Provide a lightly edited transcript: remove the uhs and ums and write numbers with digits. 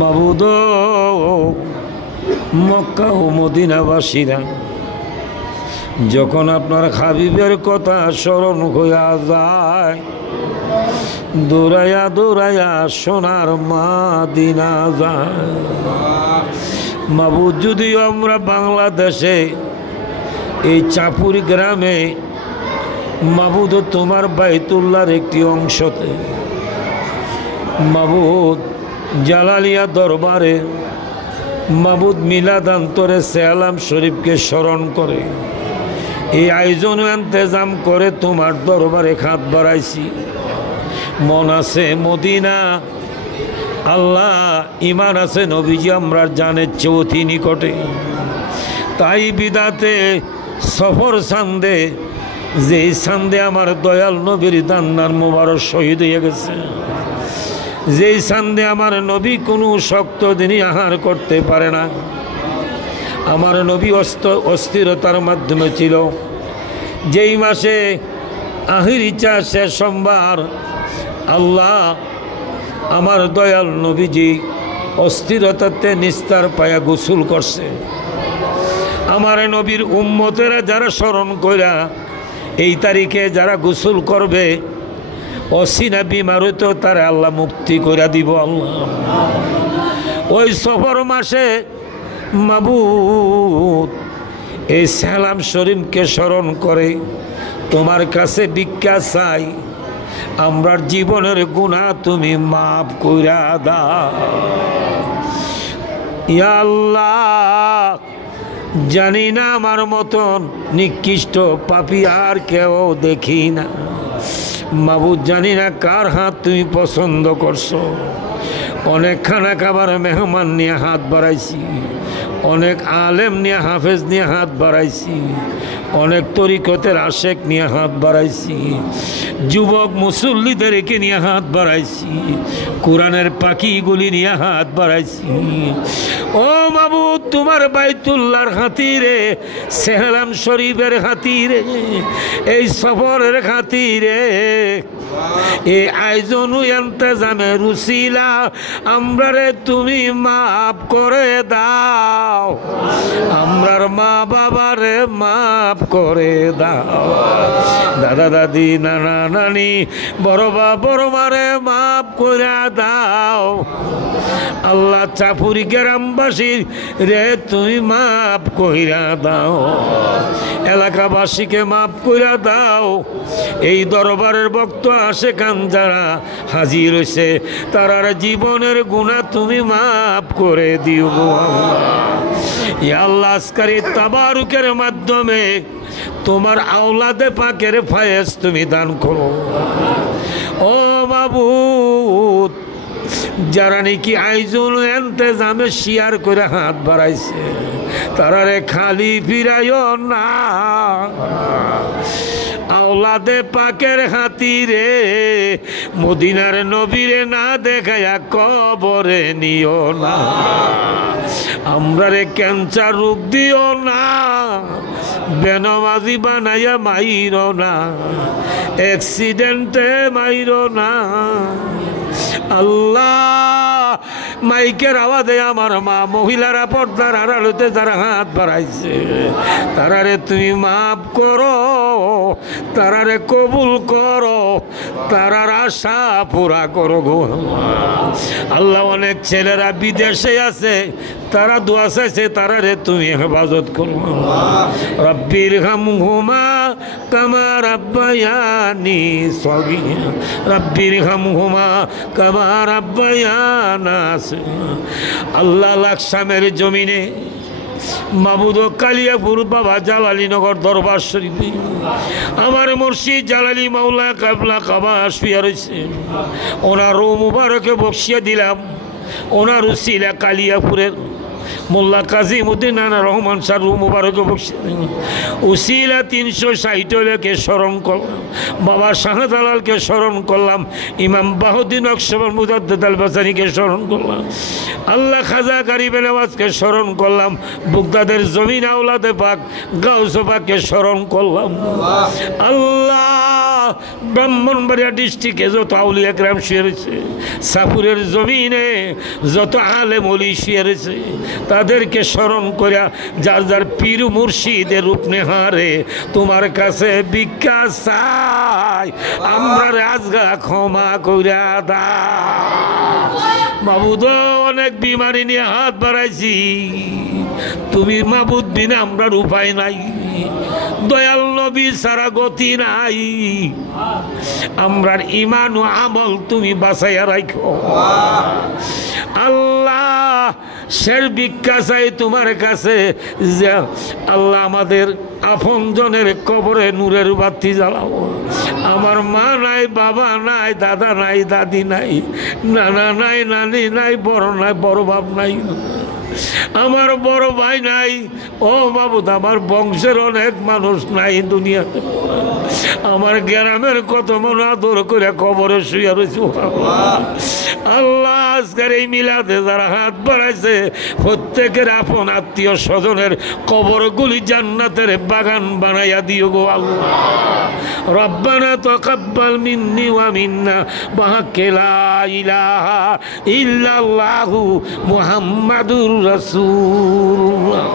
মাবুদ মক্কা ও মদিনাবাসীরা যখন আপনার হাবিবের কথা স্মরণ হইয়া যায়, দৌড়াইয়া দৌড়াইয়া সোনার মদিনা যায়। মাবুদ, যদিও আমরা বাংলাদেশে এই চাপুর গ্রামে মাবুদ তোমার বাইতুল্লাহর একটি অংশতে মাবুদ জালালিয়া দরবারে মাবুদ মিলাদান্তরে সেলাম শরীফকে স্মরণ করে এই আয়োজন ইন্তজাম করে তোমার দরবারে হাত বাড়াইছি। মন আছে মদিনা, আল্লাহ ইমান আছে নবীজি আমরা জানে চৌথি নিকটে, তাই বিদাতে সফর সান্দে যে সান্দে আমার দয়াল নবীর দান্নার মোবারক শহীদ হয়ে গেছে, যেই সান্দে আমার নবী কোনো শক্ত দিনই আহার করতে পারে না, আমার নবী অস্থিরতার মাধ্যমে ছিল। যেই মাসে আখিরি চা শেষ সোমবার আল্লাহ আমার দয়াল নবীজি অস্থিরতাতে নিস্তার পায়া গোসল করছে। আমার নবীর উম্মতেরা যারা স্মরণ কইরা এই তারিখে যারা গোসল করবে অসিনা বিমার হইতো তারা আল্লাহ মুক্তি করে দিব। আল্লাহ ওই সফর মাসে মাবুদ এই সালাম শরীফকে স্মরণ করে তোমার কাছে ভিক্ষা চাই, আমরার জীবনের গুনাহ তুমি মাফ কইরা দাও। ইয়া আল্লাহ, জানি না আমার মতন নিকৃষ্ট পাপী আর কেউ দেখি না মাবুদ, জানি না কার হাত তুমি পছন্দ করছো। অনেক খানা খাবার মেহমান নিয়ে হাত বাড়াইছি, অনেক আলেম নিয়ে হাফেজ নিয়ে হাত বাড়াইছি, অনেক তরিকতের আশেক নিয়ে হাত বাড়াইছি, যুবক মুসল্লিদেরকে নিয়ে হাত বাড়াইছি, কোরআনের পাখিগুলি নিয়ে হাত বাড়াইছি। ও মাবুদ, তোমার বাইতুল্লাহর খাতিরে, সেহলাম শরীফের খাতিরে, এই সফরের খাতিরে, এই আয়োজন ইন্তজামের উসিলা আমরারে তুমি মাফ করে দাও, আমরার মা বাবারে মাফ করে দাও, দাদা দাদি নানা নানি বড় বা বড় মারে মাফ করে দাও। আল্লাহ চাপুরি গ্রামবাসীর রে তুমি মাফ কইরা দাও, এলাকাবাসীকে মাফ কইরা দাও। এই দরবারের ভক্ত আশেকান যারা হাজির হয়েছে তারার জীবনের গুনাহ তুমি মাফ করে দিও গো আল্লাহ। ইয়া আল্লাহ, আজকারি তাবারুকের মাধ্যমে তোমার আওলাদে পাকের ফায়েজ তুমি দান করো। ও মাবুদ, যারা নাকি আয়োজন ইন্তজামে শেয়ার করে হাত বাড়াইছে তারারে খালি ফিরাইও না, আওলাদে পাকের খাতিরে মদিনার নবীরে না দেখায়া কবরে নিও না, আমরারে ক্যান্সার রোগ দিও না, বেনমাজি বানাইয়া মাইরো না, অ্যাক্সিডেন্টে মাইরো না। আল্লাহ, মাইকের আওয়াজে আমার মা মহিলারা পর্দার আড়ালতে যারা হাত বাড়াইছে তারারে তুমি মাফ করো, তারারে কবুল করো, তারার আশা পুরা করো গো আল্লাহ। অনেক ছেলেরা বিদেশে আছে, তারা দোয়া চাইছে, তারারে তুমি হেফাজত করো। রব্বির হামহুমা কামা রাব্বায়ানি সগীরা, রব্বির হামহুমা কামা রাব্বায়ানা। আল্লাহ, লাকসামের জমিনে মাবুদ কালিয়াপুর বাবা জালালীনগর দরবার শরীফে আমার মুর্শিদ জালালী মাওলা কাবলা কাবা আসিয়া রয়েছে, ওনার রূহ মুবারকে বক্সিয়া দিলাম। ওনার উসিলা কালিয়াপুরের মোল্লা কাজিমউদ্দিন নানা রহমান শাহ রূহ মুবারকে বক্সিয়া উসিলা 360 স্মরণ করলাম, বাবা শাহজালালকে স্মরণ করলাম, ইমাম বাহুদ্দিন আকশবর মুজাদ্দিদ আল বাসারিকে স্মরণ করলাম, আল্লাহ খাজা গরিব নওয়াজকে স্মরণ করলাম, বুগদাদের জমিন আওলাদে পাক গাউস পাককে স্মরণ করলাম। আল্লাহ, ব্রাহ্মণবাড়িয়া ডিস্ট্রিক্টে যত আউলিয়া একরাম শুয়ে রয়েছে, সাপুরের জমিনে যত আলেম ওলি শুয়ে রয়েছে, তাদেরকে স্মরণ করিয়া যার যার পীর মুর্শিদের রূপ নেহারে তোমার কাছে ভিক্ষা চাই, আমরা আজগা ক্ষমা কইরা দা। মাবুদ অনেক বিমারি নিয়ে হাত বাড়াইছি, তুমি মাবুদ বিনা আমরার উপায় নাই, দয়াল নবী সারা গতি নাই, আমরার ইমান ও আমল তুমি বাঁচাইয়া রাখো আল্লাহ। শের ভিক্ষা চাই তোমার কাছে যে আল্লাহ আমাদের আপন জনের কবরে নূরের বাতি জ্বালাও। আমার মা নাই, বাবা নাই, দাদা নাই, দাদি নাই, নানা নাই, নানি নাই, বড় নাই, বড় বাপ নাই, আমার বড় ভাই নাই। ও মাবুদ, আমার বংশের অনেক মানুষ নাই দুনিয়াতে, আমার গ্রামের কত মন আদর করে কবরে শুয়ে রয়েছে আল্লাহ। আজকের এই মিলাদে যারা হাত বাড়াইছে প্রত্যেকের আপন আত্মীয় স্বজনের কবরগুলি জান্নাতের বাগান বানাইয়া দিও গো আল্লাহ। রব্বানা তাকাব্বাল মিন্নি ওয়া মিন্না বিহাক্কি লা ইলাহা ইল্লাল্লাহু মুহাম্মাদুর রাসূলুল্লাহ।